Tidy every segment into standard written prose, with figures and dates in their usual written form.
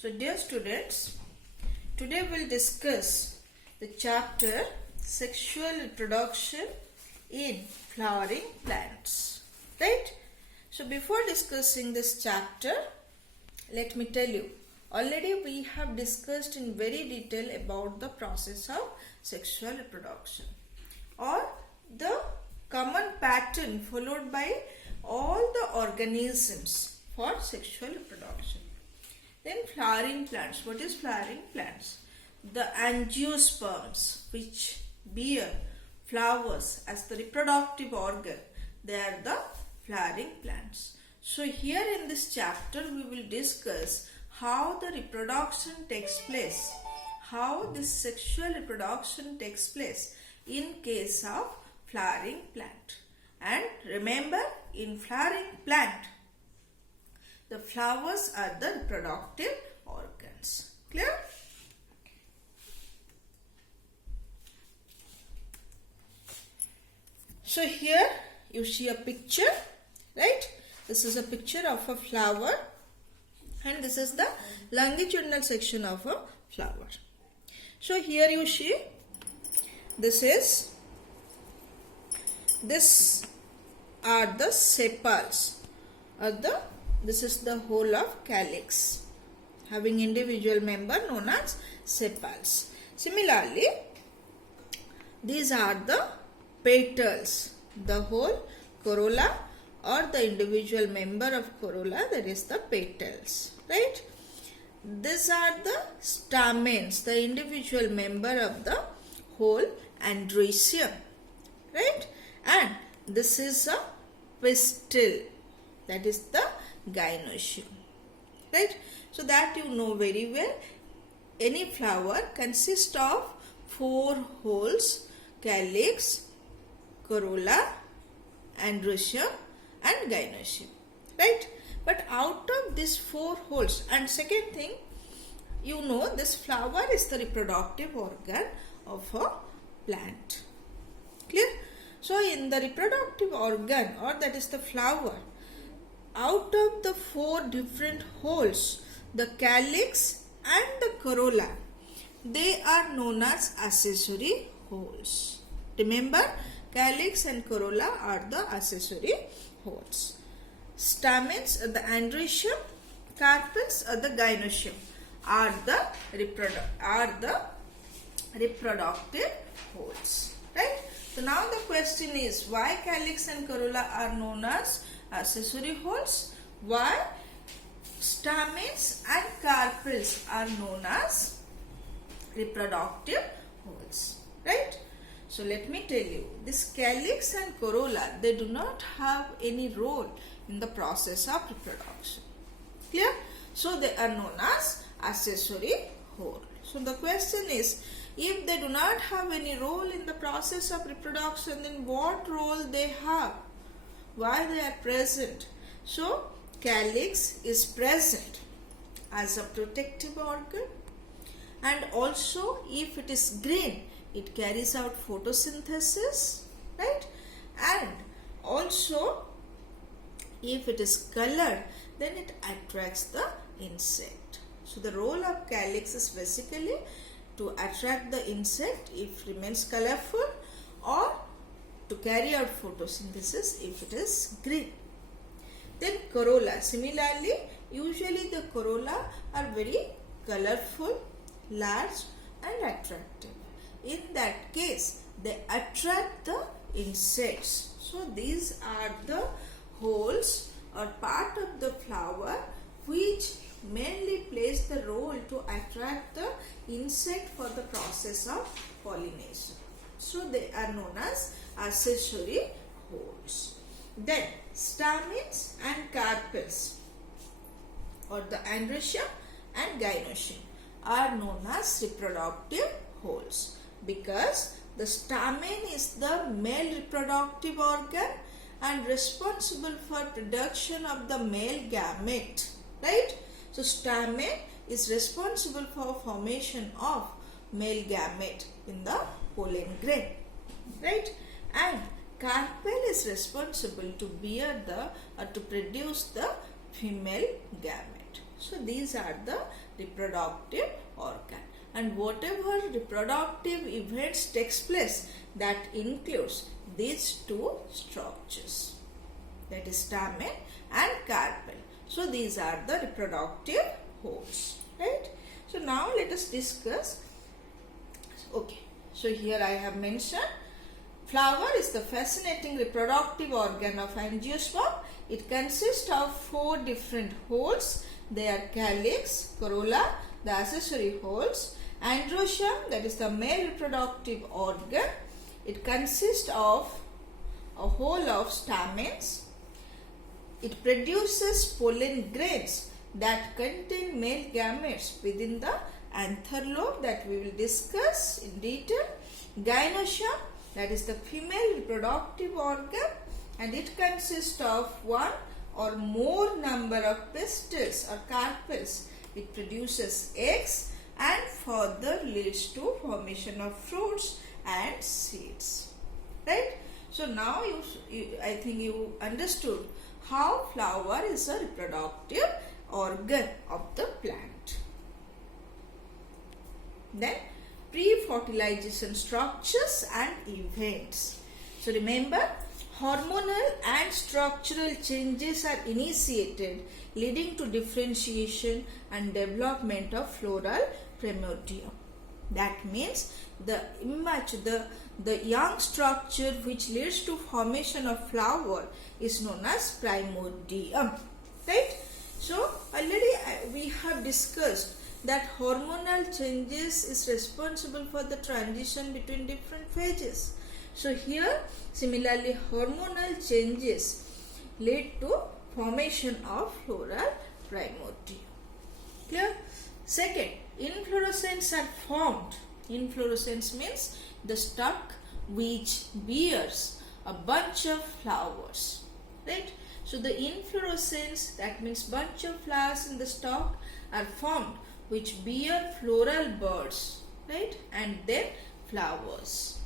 So dear students, today we'll discuss the chapter Sexual Reproduction in Flowering Plants. Right? So before discussing this chapter, let me tell you, already we have discussed in very detail about the process of sexual reproduction or the common pattern followed by all the organisms for sexual reproduction. Then flowering plants. What is flowering plants? The angiosperms which bear flowers as the reproductive organ. They are the flowering plants. So here in this chapter we will discuss how the reproduction takes place. How this sexual reproduction takes place in case of flowering plant. And remember, in flowering plant, the flowers are the reproductive organs. Clear? So here you see a picture, right? This is a picture of a flower and this is the longitudinal section of a flower. So here you see these are the sepals or this is the whole of calyx having individual member known as sepals. Similarly, these are the petals, the whole corolla or the individual member of corolla, that is the petals, right? These are the stamens, the individual member of the whole androecium, right? And this is a pistil, that is the gynoecium, right? So that you know very well. Any flower consists of 4 holes: calyx, corolla, androecium and gynoecium, right? But out of these 4 holes, and second thing, you know this flower is the reproductive organ of a plant. Clear? So in the reproductive organ, or that is the flower, out of the 4 different holes, the calyx and the corolla, they are known as accessory holes. Remember, calyx and corolla are the accessory holes. Stamens are the androecium, carpels are the gynoecium, are the reproductive holes. Right? So now the question is, why calyx and corolla are known as accessory holes? Why stamens and carpels are known as reproductive holes? Right? So let me tell you, this calyx and corolla, they do not have any role in the process of reproduction. Clear? So they are known as accessory hole. So the question is, if they do not have any role in the process of reproduction, then what role they have? Why they are present? So calyx is present as a protective organ, and also if it is green, it carries out photosynthesis, right? And also if it is colored, then it attracts the insect. So the role of calyx is basically to attract the insect if it remains colorful, or to carry out photosynthesis if it is green. Then corolla, similarly, usually the corolla are very colorful, large and attractive. In that case, they attract the insects. So these are the holes or part of the flower which mainly plays the role to attract the insect for the process of pollination. So they are known as accessory holes. Then stamens and carpels, or the androecium and gynoecium, are known as reproductive holes, because the stamen is the male reproductive organ and responsible for production of the male gamete, right? So stamen is responsible for formation of male gamete in the pollen grain, right? And carpel is responsible to bear to produce the female gamete. So these are the reproductive organ. And whatever reproductive events takes place, that includes these two structures, that is stamen and carpel. So these are the reproductive holes, right? So now let us discuss. Okay, so here I have mentioned flower is the fascinating reproductive organ of angiosperm. It consists of 4 different holes. They are calyx, corolla, the accessory holes, androecium, that is the male reproductive organ. It consists of a hole of stamens. It produces pollen grains that contain male gametes within the anther lobe, that we will discuss in detail. Gynoecium, that is the female reproductive organ, and it consists of 1 or more number of pistils or carpels. It produces eggs and further leads to formation of fruits and seeds, right? So now I think you understood how flower is a reproductive organ of the plant. Then pre-fertilization structures and events. So remember, hormonal and structural changes are initiated, leading to differentiation and development of floral primordium. That means the young structure which leads to formation of flower is known as primordium, right? So already we have discussed that hormonal changes is responsible for the transition between different phases. So here similarly hormonal changes lead to formation of floral primordium. Clear? Second, inflorescence are formed. Inflorescence means the stalk which bears a bunch of flowers, right? So the inflorescence, that means bunch of flowers in the stalk, are formed which bear floral buds, right? And then flowers.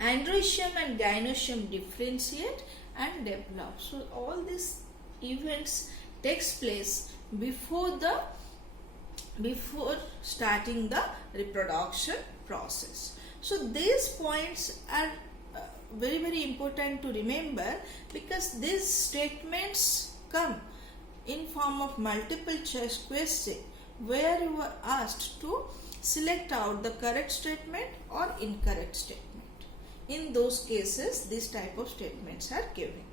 Androecium and gynoecium differentiate and develop. So all these events takes place before starting the reproduction process. So these points are very, very important to remember, because these statements come in form of multiple choice question where you are asked to select out the correct statement or incorrect statement. In those cases, this type of statements are given.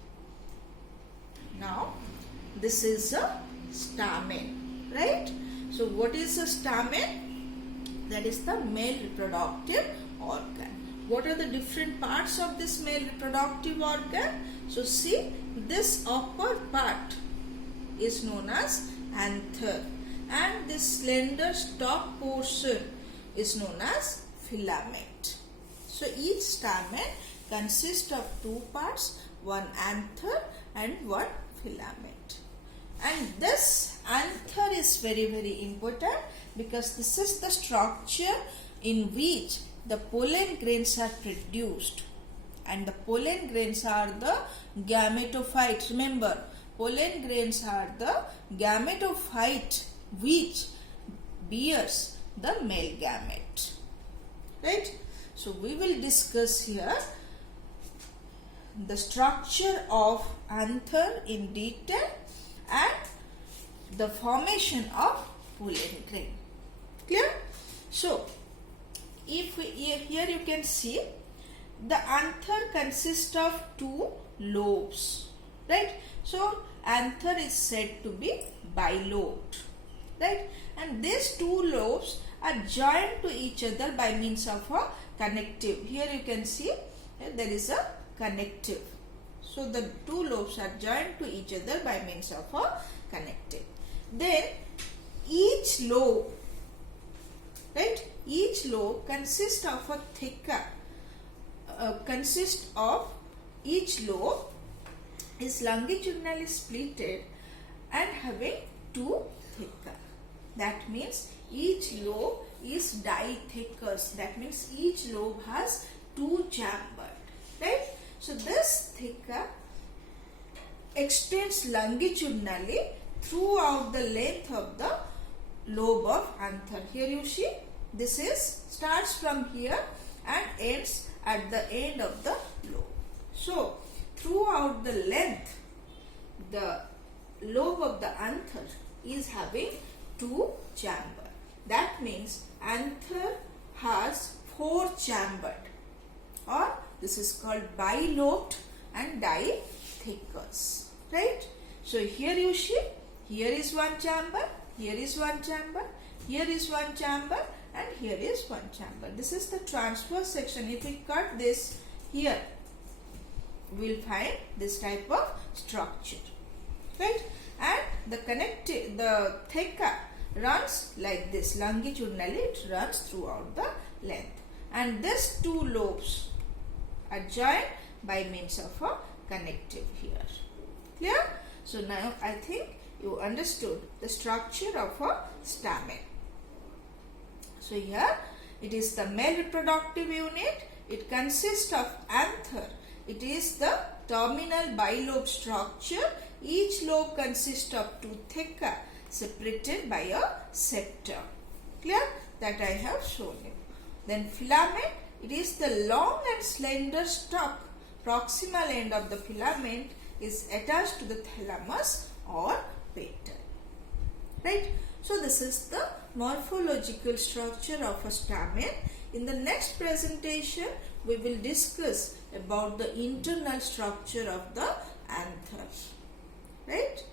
Now, this is a stamen, right? So, what is a stamen? That is the male reproductive organ. What are the different parts of this male reproductive organ? So, see, this upper part is known as anther, and this slender stalk portion is known as filament. So each stamen consists of 2 parts, one anther and one filament. And this anther is very, very important, because this is the structure in which the pollen grains are produced. And the pollen grains are the gametophyte. Remember, pollen grains are the gametophyte which bears the male gamete, right? So we will discuss here the structure of anther in detail and the formation of pollen grain. Clear? So here you can see the anther consists of 2 lobes, right? So anther is said to be bilobed, right? And these 2 lobes are joined to each other by means of a connective. Here you can see there is a connective. So the 2 lobes are joined to each other by means of a connective. Then each lobe, right? Each lobe consists of a thicker. Each lobe is longitudinally splitted and having 2 thicker. That means each lobe is dithecous. That means each lobe has 2 chambered, right? So this thicker extends longitudinally throughout the length of the lobe of anther. Here you see, this is starts from here and ends at the end of the lobe. So throughout the length, the lobe of the anther is having 2 chamber. That means anther has 4 chambered, or this is called bilobed and ditheccus, right? So here you see, here is 1 chamber, here is 1 chamber, here is 1 chamber, and here is 1 chamber. This is the transverse section. If we cut this here, we will find this type of structure, right? And the theca runs like this, longitudinally it runs throughout the length, and these 2 lobes are joined by means of a connective here. Clear? So now I think you understood the structure of a stamen. So here it is the male reproductive unit. It consists of anther. It is the terminal bilobe structure. Each lobe consists of 2 theca separated by a septum. Clear? That I have shown you. Then filament, it is the long and slender stalk. Proximal end of the filament is attached to the thalamus or petal. Right? So this is the morphological structure of a stamen. In the next presentation, we will discuss about the internal structure of the anther. Right?